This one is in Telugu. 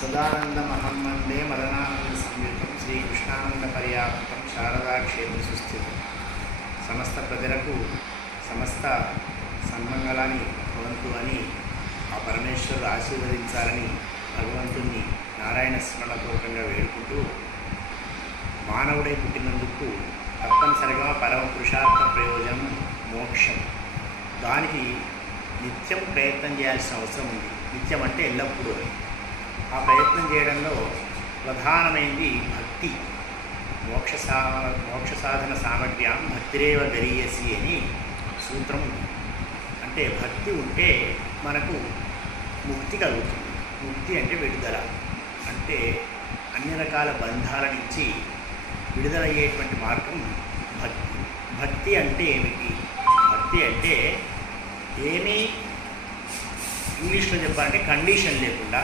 సదానందమహం వందే మదనానంద సంయుతం శ్రీకృష్ణానంద పర్యాప్తం శారదాక్షేత్ర సుస్థితం. సమస్త ప్రజలకు సమస్త సన్మంగళాన్ని భవంతు అని ఆ పరమేశ్వరుడు ఆశీర్వదించాలని భగవంతుణ్ణి నారాయణ స్మరణపూర్వకంగా వేడుకుంటూ, మానవుడై పుట్టినందుకు తప్పనిసరిగా పరమ పురుషార్థ ప్రయోజనం మోక్షం. దానికి నిత్యం ప్రయత్నం చేయాల్సిన అవసరం ఉంది. నిత్యం అంటే ఎల్లప్పుడూ. ఆ ప్రయత్నం చేయడంలో ప్రధానమైనది భక్తి. మోక్ష సాధన సామగ్ర్యం భక్తిరేవ గరీయసి అని సూత్రం ఉంది. అంటే భక్తి ఉంటే మనకు ముక్తి కలుగుతుంది. ముక్తి అంటే విడుదల, అంటే అన్ని రకాల బంధాల నుంచి విడుదలయ్యేటువంటి మార్గం భక్తి. భక్తి అంటే ఏమిటి? భక్తి అంటే ఏమీ ఇంగ్లీష్లో చెప్పాలంటే కండిషన్ లేకుండా